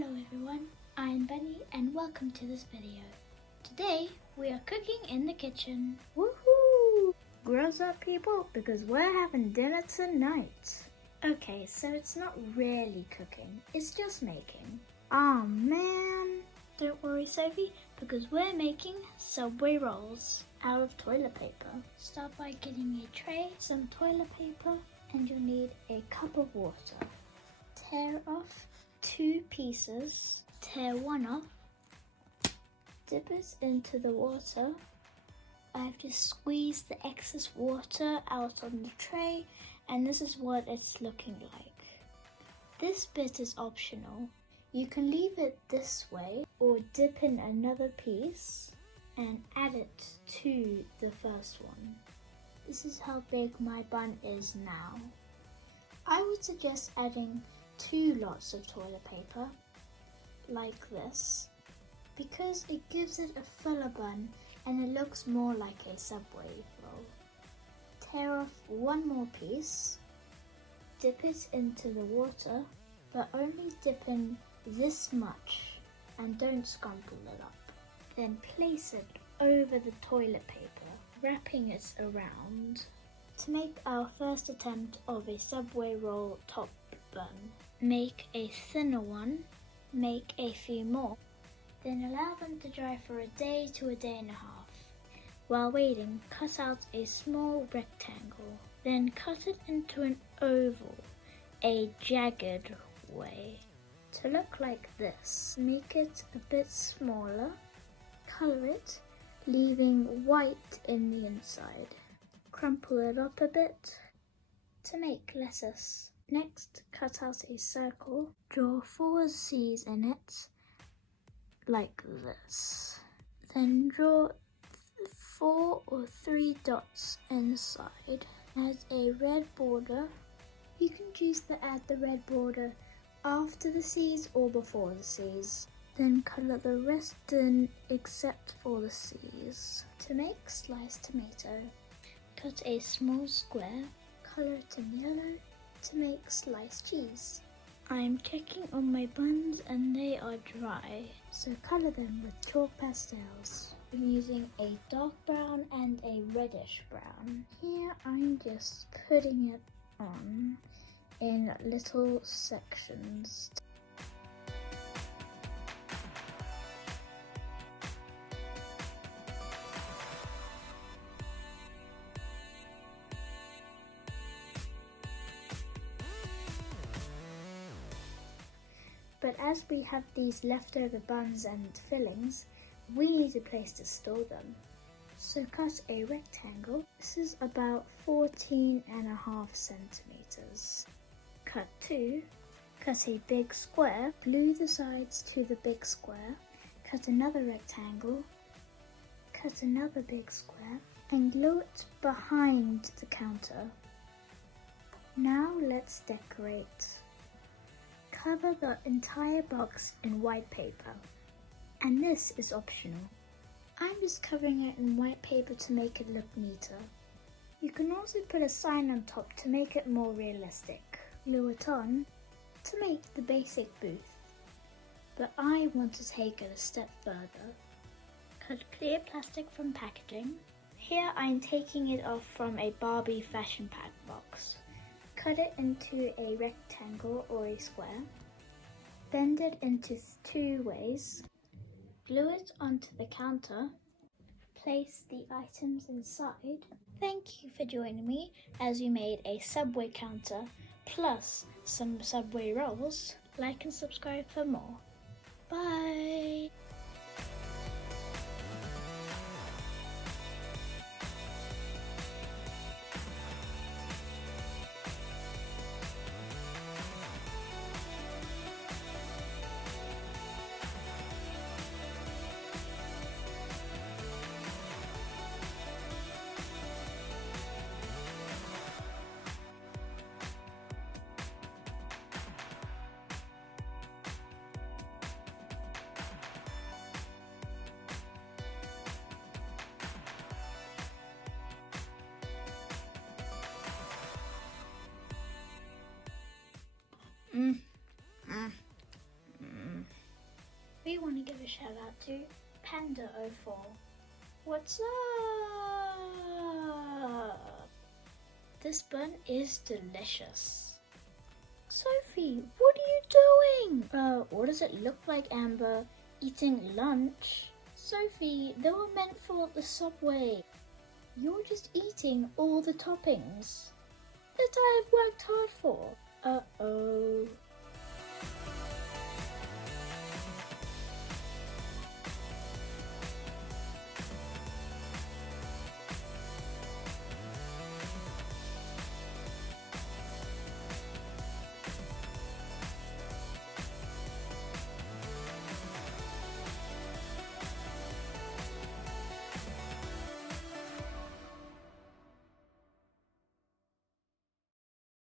Hello everyone, I'm Benny and welcome to this video. Today we are cooking in the kitchen. Woohoo! Grows up people, because we're having dinner tonight. Okay, so it's not really cooking, it's just making. Aw man! Don't worry Sophie, because we're making Subway rolls out of toilet paper. Start by getting a tray, some toilet paper, and you'll need a cup of water. Tear off 2 pieces, tear one off, dip it into the water. I've just squeezed the excess water out on the tray and this is what it's looking like. This bit is optional. You can leave it this way or dip in another piece and add it to the first one. This is how big my bun is now. I would suggest adding 2 lots of toilet paper, like this, because it gives it a fuller bun and it looks more like a Subway roll. Tear off one more piece, dip it into the water, but only dip in this much and don't scrumple it up. Then place it over the toilet paper, wrapping it around. To make our first attempt of a Subway roll top bun, make a thinner one, make a few more, then allow them to dry for a day to a day and a half. While waiting, cut out a small rectangle, then cut it into an oval, a jagged way. To look like this, make it a bit smaller, color it, leaving white in the inside. Crumple it up a bit to make lettuce. Next, cut out a circle, draw 4 C's in it, like this. Then draw 4 or 3 dots inside. Add a red border. You can choose to add the red border after the C's or before the C's. Then colour the rest in except for the C's. To make sliced tomato, cut a small square, colour it in yellow to make sliced cheese. I'm checking on my buns and they are dry, so colour them with chalk pastels. I'm using a dark brown and a reddish brown. Here I'm just putting it on in little sections. But as we have these leftover buns and fillings, we need a place to store them. So cut a rectangle. This is about 14.5 centimeters. Cut 2. Cut a big square. Glue the sides to the big square. Cut another rectangle. Cut another big square and glue it behind the counter. Now let's decorate. Cover the entire box in white paper, and this is optional. I'm just covering it in white paper to make it look neater. You can also put a sign on top to make it more realistic. Glue it on to make the basic booth, but I want to take it a step further. Cut clear plastic from packaging. Here I'm taking it off from a Barbie fashion pack box. Cut it into a rectangle or a square. Bend it into 2 ways. Glue it onto the counter. Place the items inside. Thank you for joining me as we made a Subway counter plus some Subway rolls. Like and subscribe for more. Bye! we want to give a shout out to Panda04. What's up? This bun is delicious. Sophie, what are you doing? What does it look like, Amber? Eating lunch? Sophie, they were meant for the Subway. You're just eating all the toppings that I have worked hard for. Uh-oh.